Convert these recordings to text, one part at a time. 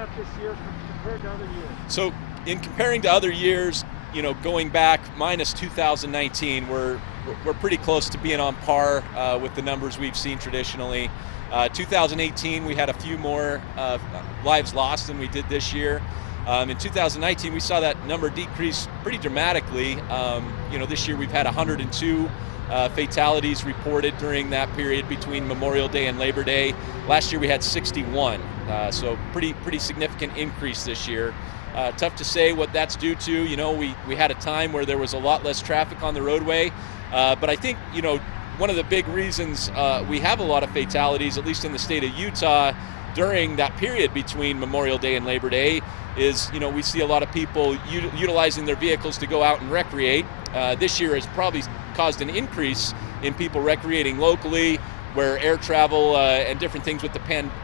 that this year compared to other years? So in comparing to other years, going back minus 2019, we're pretty close to being on par with the numbers we've seen traditionally. 2018, we had a few more lives lost than we did this year. In 2019, we saw that number decrease pretty dramatically. This year we've had 102 fatalities reported during that period between Memorial Day and Labor Day. Last year we had 61, so pretty significant increase this year. Tough to say what that's due to. We had a time where there was a lot less traffic on the roadway, but I think one of the big reasons we have a lot of fatalities, at least in the state of Utah, during that period between Memorial Day and Labor Day is, we see a lot of people utilizing their vehicles to go out and recreate. This year has probably caused an increase in people recreating locally, where air travel and different things with the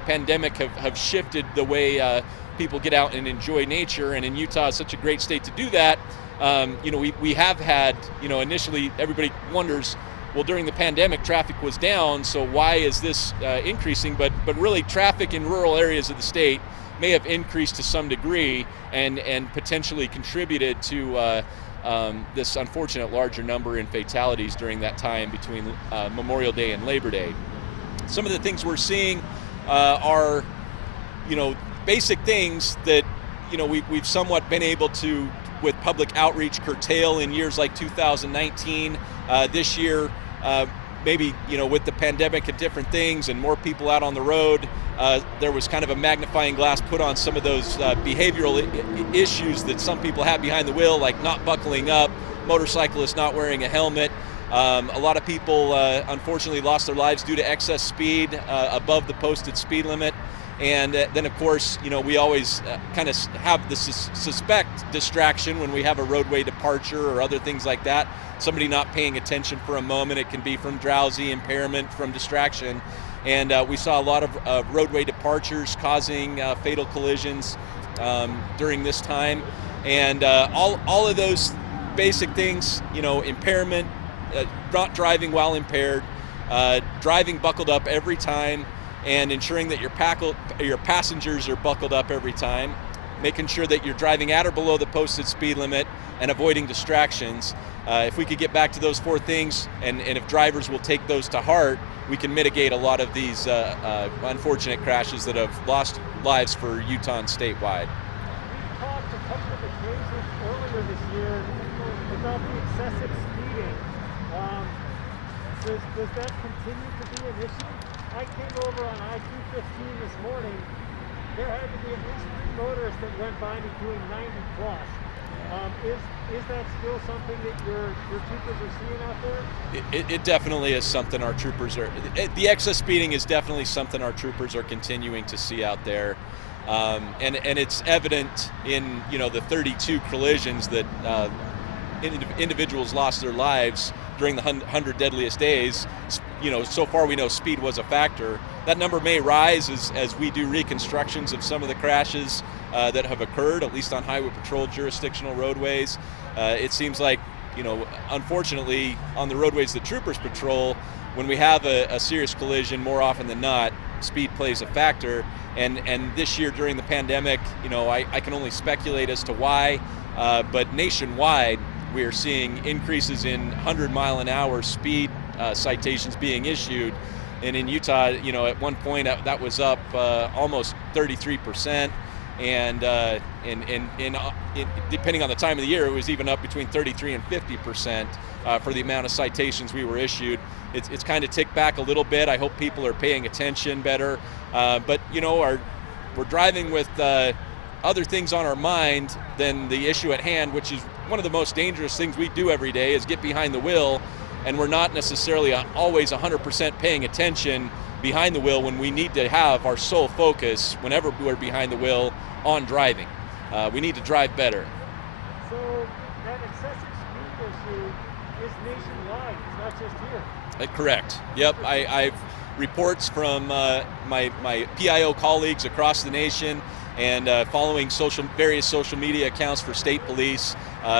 pandemic have shifted the way people get out and enjoy nature. And in Utah, it's such a great state to do that. We have had, initially everybody wonders, well, during the pandemic, traffic was down, so why is this increasing? But really, traffic in rural areas of the state may have increased to some degree and potentially contributed to this unfortunate larger number in fatalities during that time between Memorial Day and Labor Day. Some of the things we're seeing are, basic things that, we've somewhat been able to, with public outreach, curtail in years like 2019. This year, maybe, with the pandemic and different things and more people out on the road, there was kind of a magnifying glass put on some of those behavioral issues that some people have behind the wheel, like not buckling up, motorcyclists not wearing a helmet. A lot of people, unfortunately, lost their lives due to excess speed above the posted speed limit. And then, of course, we always kind of have the suspect distraction when we have a roadway departure or other things like that. Somebody not paying attention for a moment. It can be from drowsy, impairment, from distraction. And we saw a lot of roadway departures causing fatal collisions during this time. And all of those basic things, impairment, not driving while impaired, driving buckled up every time, and ensuring that your passengers are buckled up every time, making sure that you're driving at or below the posted speed limit, and avoiding distractions. If we could get back to those four things, and if drivers will take those to heart, we can mitigate a lot of these unfortunate crashes that have lost lives for Utah and statewide. We talked a couple of occasions earlier this year about the excessive speeding. Does that continue to be an issue? I came over on I-215 this morning. There had to be at least 3 motorists that went by me doing 90 plus. Is that still something that your troopers are seeing out there? It definitely is something our troopers are. The excess speeding is definitely something our troopers are continuing to see out there, and it's evident in the 32 collisions that individuals lost their lives during the 100 deadliest days. So far we know speed was a factor. That number may rise as we do reconstructions of some of the crashes that have occurred, at least on Highway Patrol jurisdictional roadways. It seems like, unfortunately, on the roadways that troopers patrol, when we have a serious collision, more often than not, speed plays a factor. And this year during the pandemic, I can only speculate as to why, but nationwide, we are seeing increases in 100-mile-an-hour speed citations being issued. And in Utah, at one point that was up almost 33%. And depending on the time of the year, it was even up between 33 and 50% for the amount of citations we were issued. It's kind of ticked back a little bit. I hope people are paying attention better. But we're driving with other things on our mind than the issue at hand, which is one of the most dangerous things we do every day, is get behind the wheel, and we're not necessarily always 100% paying attention behind the wheel when we need to have our sole focus whenever we're behind the wheel on driving. We need to drive better. So that excessive speed issue is nationwide, it's not just here. Correct. Yep. I've reports from my PIO colleagues across the nation, and following various social media accounts for state police.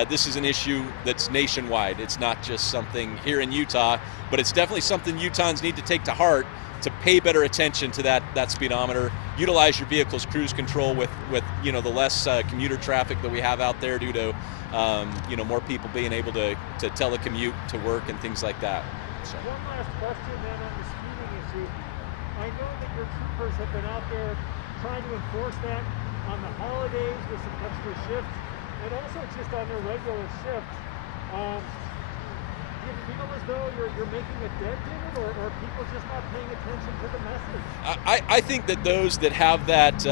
This is an issue that's nationwide. It's not just something here in Utah, but it's definitely something Utahns need to take to heart, to pay better attention to that speedometer utilize your vehicle's cruise control with you know, the less commuter traffic that we have out there due to you know, more people being able to telecommute to work and things like that. So. One last question then on the speeding issue. I know that your troopers have been out there trying to enforce that on the holidays with some extra shifts, and also just on their regular shifts. Do you feel as though you're making a dent in it, or are people just not paying attention to the message? I think that those that have that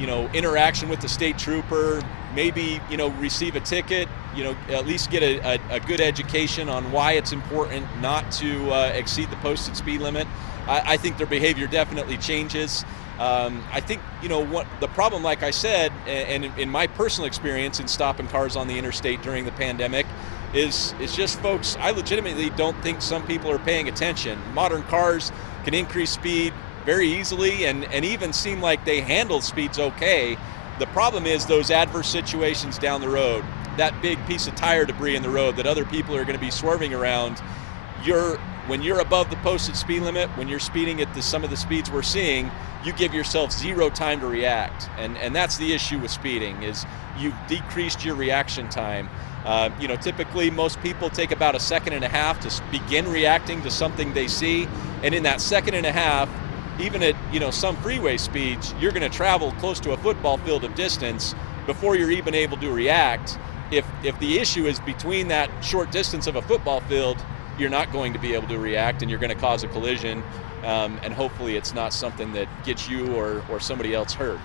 you know, interaction with the state trooper, maybe, you know, receive a ticket, you know, at least get a good education on why it's important not to exceed the posted speed limit. I think their behavior definitely changes. I think, you know, what the problem, like I said, and in my personal experience in stopping cars on the interstate during the pandemic, is just folks, I legitimately don't think some people are paying attention. Modern cars can increase speed very easily and even seem like they handle speeds okay. The problem is those adverse situations down the road, that big piece of tire debris in the road that other people are going to be swerving around. When you're above the posted speed limit, when you're speeding at some of the speeds we're seeing, you give yourself zero time to react. And that's the issue with speeding, is you've decreased your reaction time. You know, typically most people take about 1.5 seconds to begin reacting to something they see. And in that 1.5 seconds, even at, you know, some freeway speeds, you're going to travel close to a football field of distance before you're even able to react. If the issue is between that short distance of a football field, you're not going to be able to react, and you're going to cause a collision, and hopefully it's not something that gets you or somebody else hurt.